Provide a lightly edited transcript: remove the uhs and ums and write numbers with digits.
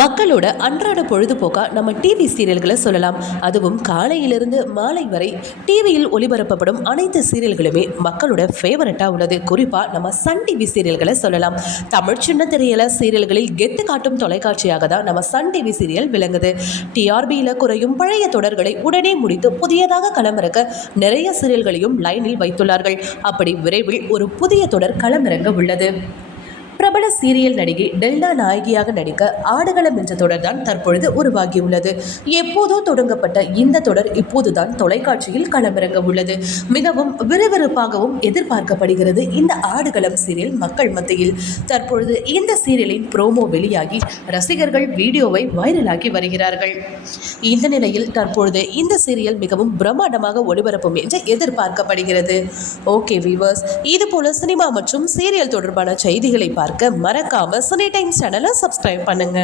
மக்களோட அன்றாட பொழுதுபோக்கா நம்ம டிவி சீரியல்களை சொல்லலாம். அதுவும் காலையிலிருந்து மாலை வரை டிவியில் ஒளிபரப்பப்படும் அனைத்து சீரியல்களுமே மக்களோட ஃபேவரட்டா உள்ளது. குறிப்பா நம்ம சன் டிவி சீரியல்களை சொல்லலாம். தமிழ் சின்ன திரையில சீரியல்களில் கெத்து காட்டும் தொலைக்காட்சியாக தான் நம்ம சன் டிவி சீரியல் விளங்குது. டிஆர்பியில குறையும் பழைய தொடர்களை உடனே முடித்து புதியதாக களமிறக்க நிறைய சீரியல்களையும் லைனில் வைத்துள்ளார்கள். அப்படி விரைவில் ஒரு புதிய தொடர் களமிறங்க உள்ளது. பிரபல சீரியல் நடிகை டெல்டா நாயகியாக நடிக்க ஆடுகளம் என்ற தொடர் தான் தற்பொழுது உருவாகியுள்ளது. எப்போதோ தொடங்கப்பட்ட இந்த தொடர் இப்போதுதான் தொலைக்காட்சியில் களமிறங்க உள்ளது. மிகவும் விறுவிறுப்பாகவும் எதிர்பார்க்கப்படுகிறது இந்த ஆடுகளம் சீரியல் மக்கள் மத்தியில். தற்பொழுது இந்த சீரியலின் ப்ரோமோ வெளியாகி ரசிகர்கள் வீடியோவை வைரலாகி வருகிறார்கள். இந்த நிலையில் தற்பொழுது இந்த சீரியல் மிகவும் பிரம்மாண்டமாக ஒளிபரப்பும் என்று எதிர்பார்க்கப்படுகிறது. ஓகே வீவர்ஸ், இது போல சினிமா மற்றும் சீரியல் தொடர்பான செய்திகளை பார்க்க மறக்காம சினி டைம்ஸ் சேனலை சப்ஸ்கிரைப் பண்ணுங்க.